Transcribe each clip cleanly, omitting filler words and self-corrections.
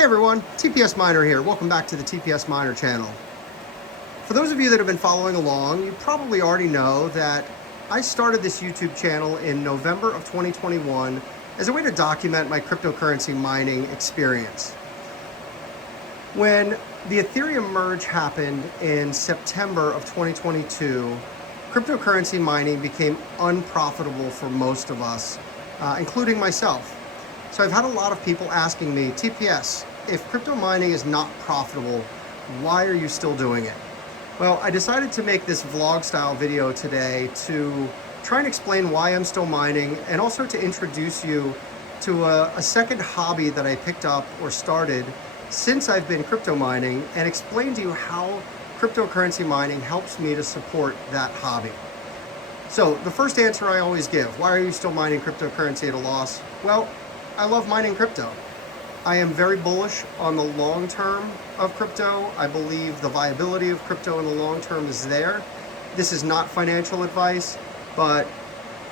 Hey everyone, TPS Miner here. Welcome back to the TPS Miner channel. For those of you that have been following along, you probably already know that I started this YouTube channel in November of 2021 as a way to document my cryptocurrency mining experience. When the Ethereum merge happened in September of 2022, cryptocurrency mining became unprofitable for most of us, including myself. So I've had a lot of people asking me, TPS, if crypto mining is not profitable, why are you still doing it? Well, I decided to make this vlog style video today to try and explain why I'm still mining and also to introduce you to a second hobby that I picked up or started since I've been crypto mining and explain to you how cryptocurrency mining helps me to support that hobby. So the first answer I always give, why are you still mining cryptocurrency at a loss? Well, I love mining crypto. I am very bullish on the long term of crypto. I believe the viability of crypto in the long term is there. This is not financial advice, but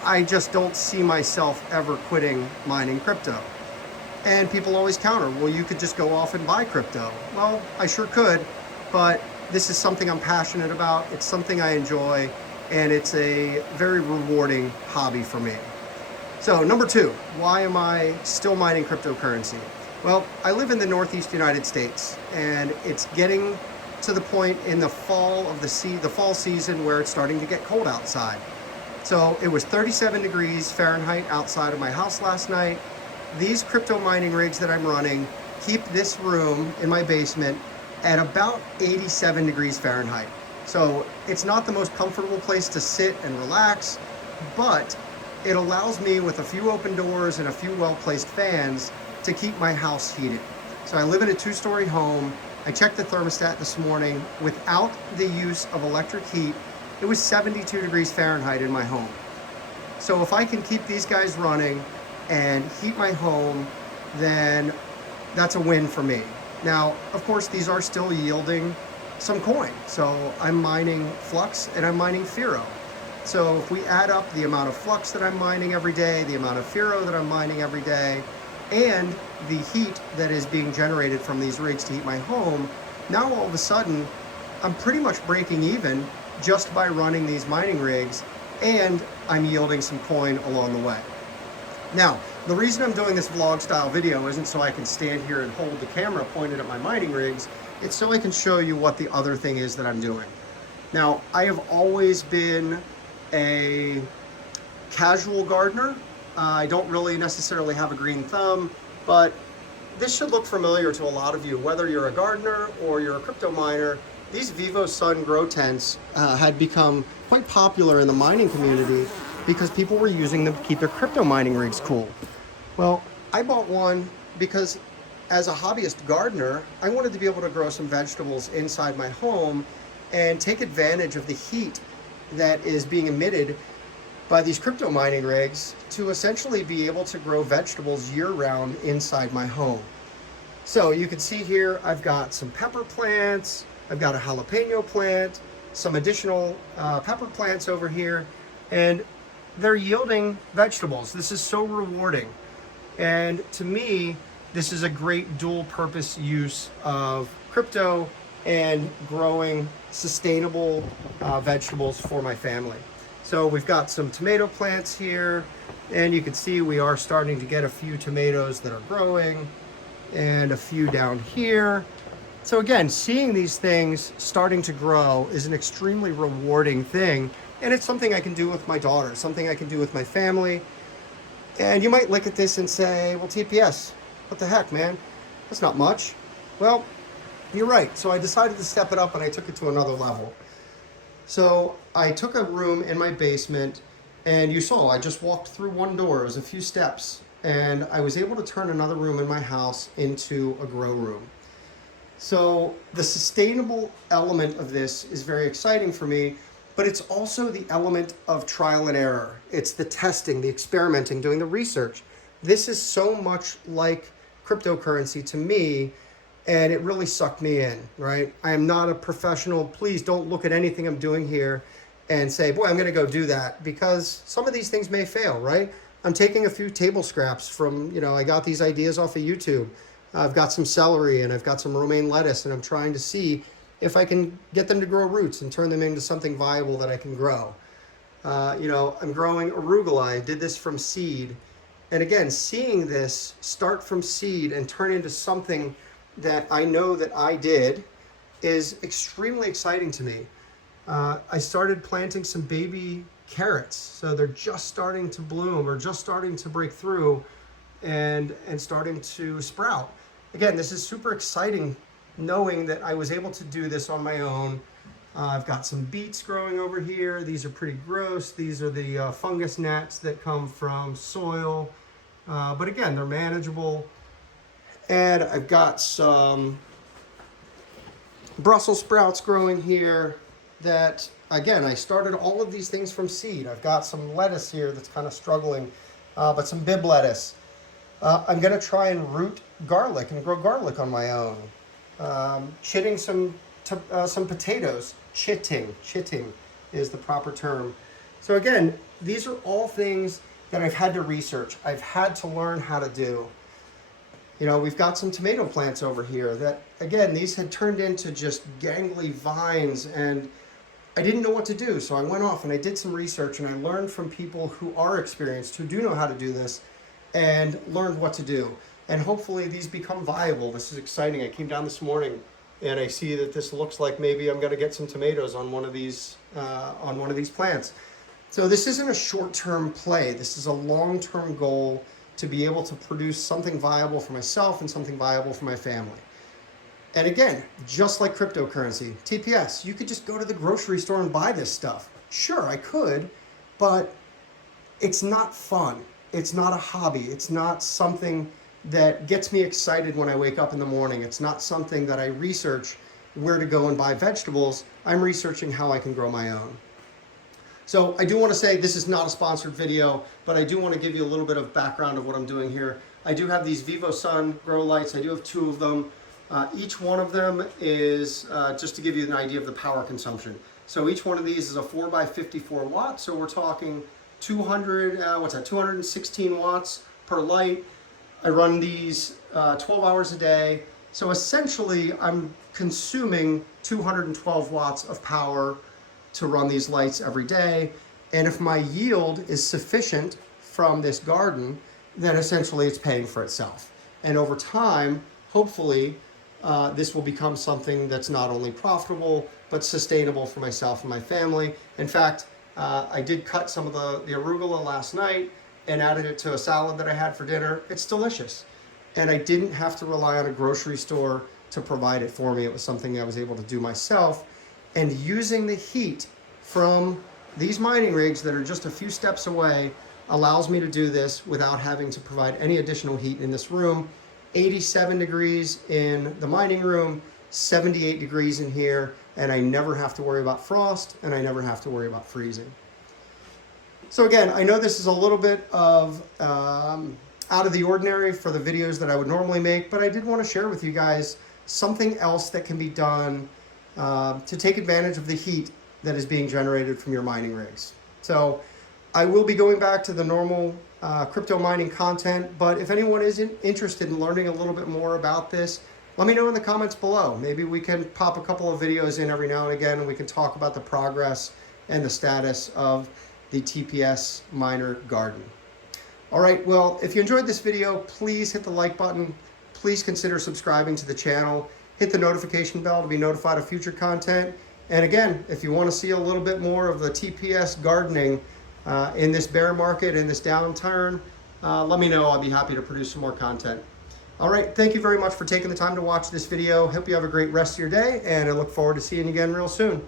I just don't see myself ever quitting mining crypto. And people always counter, well, you could just go off and buy crypto. Well, I sure could, but this is something I'm passionate about. It's something I enjoy, and it's a very rewarding hobby for me. So number two, why am I still mining cryptocurrency? Well, I live in the Northeast United States, and it's getting to the point in the fall of the fall season where it's starting to get cold outside. So it was 37 degrees Fahrenheit outside of my house last night. These crypto mining rigs that I'm running keep this room in my basement at about 87 degrees Fahrenheit. So it's not the most comfortable place to sit and relax, but it allows me, with a few open doors and a few well-placed fans, to keep my house heated. So I live in a two-story home. I checked the thermostat this morning. Without the use of electric heat, it was 72 degrees Fahrenheit in my home. So if I can keep these guys running and heat my home, then that's a win for me. Now, of course, these are still yielding some coin. So I'm mining Flux and I'm mining Firo. So if we add up the amount of Flux that I'm mining every day, the amount of Firo that I'm mining every day, and the heat that is being generated from these rigs to heat my home, now all of a sudden, I'm pretty much breaking even just by running these mining rigs, and I'm yielding some coin along the way. Now, the reason I'm doing this vlog style video isn't so I can stand here and hold the camera pointed at my mining rigs, it's so I can show you what the other thing is that I'm doing. Now, I have always been a casual gardener. I don't really necessarily have a green thumb, but this should look familiar to a lot of you, whether you're a gardener or you're a crypto miner. These Vivo Sun grow tents had become quite popular in the mining community because people were using them to keep their crypto mining rigs cool. Well, I bought one because as a hobbyist gardener, I wanted to be able to grow some vegetables inside my home and take advantage of the heat that is being emitted by these crypto mining rigs to essentially be able to grow vegetables year-round inside my home. So you can see here, I've got some pepper plants, I've got a jalapeno plant, some additional pepper plants over here, and they're yielding vegetables. This is so rewarding. And to me, this is a great dual purpose use of crypto and growing sustainable vegetables for my family. So we've got some tomato plants here, and you can see we are starting to get a few tomatoes that are growing and a few down here. So again, seeing these things starting to grow is an extremely rewarding thing, and it's something I can do with my daughter, something I can do with my family. And you might look at this and say, well, TPS, what the heck, man? That's not much. Well, you're right. So I decided to step it up and I took it to another level. So I took a room in my basement, and you saw I just walked through one door. It was a few steps, and I was able to turn another room in my house into a grow room. So the sustainable element of this is very exciting for me, but it's also the element of trial and error. It's the testing, the experimenting, doing the research. This is so much like cryptocurrency to me, and it really sucked me in, right? I am not a professional. Please don't look at anything I'm doing here and say, boy, I'm gonna go do that, because some of these things may fail, right? I'm taking a few table scraps from, I got these ideas off of YouTube. I've got some celery and I've got some romaine lettuce, and I'm trying to see if I can get them to grow roots and turn them into something viable that I can grow. I'm growing arugula. I did this from seed. And again, seeing this start from seed and turn into something that I know that I did is extremely exciting to me. I started planting some baby carrots. So they're just starting to bloom or just starting to break through and starting to sprout. Again, this is super exciting knowing that I was able to do this on my own. I've got some beets growing over here. These are pretty gross. These are the fungus gnats that come from soil. But again, they're manageable. And I've got some Brussels sprouts growing here that, again, I started all of these things from seed. I've got some lettuce here that's kind of struggling, but some Bib lettuce. I'm going to try and root garlic and grow garlic on my own. Chitting some potatoes. Chitting is the proper term. So again, these are all things that I've had to research. I've had to learn how to do. We've got some tomato plants over here that, again, these had turned into just gangly vines, and I didn't know what to do. So I went off and I did some research, and I learned from people who are experienced, who do know how to do this, and learned what to do. And hopefully these become viable. This is exciting. I came down this morning and I see that this looks like maybe I'm going to get some tomatoes on one of these plants. So this isn't a short-term play. This is a long-term goal to be able to produce something viable for myself and something viable for my family. And again, just like cryptocurrency, TPS, you could just go to the grocery store and buy this stuff. Sure, I could, but it's not fun. It's not a hobby. It's not something that gets me excited when I wake up in the morning. It's not something that I research where to go and buy vegetables. I'm researching how I can grow my own. So I do want to say this is not a sponsored video, but I do want to give you a little bit of background of what I'm doing here. I do have these VivoSun grow lights. I do have 2 of them. Each one of them is, just to give you an idea of the power consumption. So each one of these is a 4x54 watts. So we're talking 216 watts per light. I run these 12 hours a day. So essentially I'm consuming 212 watts of power to run these lights every day. And if my yield is sufficient from this garden, then essentially it's paying for itself. And over time, hopefully, this will become something that's not only profitable, but sustainable for myself and my family. In fact, I did cut some of the arugula last night and added it to a salad that I had for dinner. It's delicious. And I didn't have to rely on a grocery store to provide it for me. It was something I was able to do myself. And using the heat from these mining rigs that are just a few steps away allows me to do this without having to provide any additional heat in this room. 87 degrees in the mining room, 78 degrees in here, and I never have to worry about frost, and I never have to worry about freezing. So again, I know this is a little bit of out of the ordinary for the videos that I would normally make, but I did want to share with you guys something else that can be done to take advantage of the heat that is being generated from your mining rigs. So I will be going back to the normal crypto mining content, but if anyone is interested in learning a little bit more about this, let me know in the comments below. Maybe we can pop a couple of videos in every now and again, and we can talk about the progress and the status of the TPS miner garden. All right, well, if you enjoyed this video, please hit the like button. Please consider subscribing to the channel. Hit the notification bell to be notified of future content. And again, if you want to see a little bit more of the TPS gardening in this bear market, in this downturn, let me know. I'll be happy to produce some more content. All right, thank you very much for taking the time to watch this video. Hope you have a great rest of your day, and I look forward to seeing you again real soon.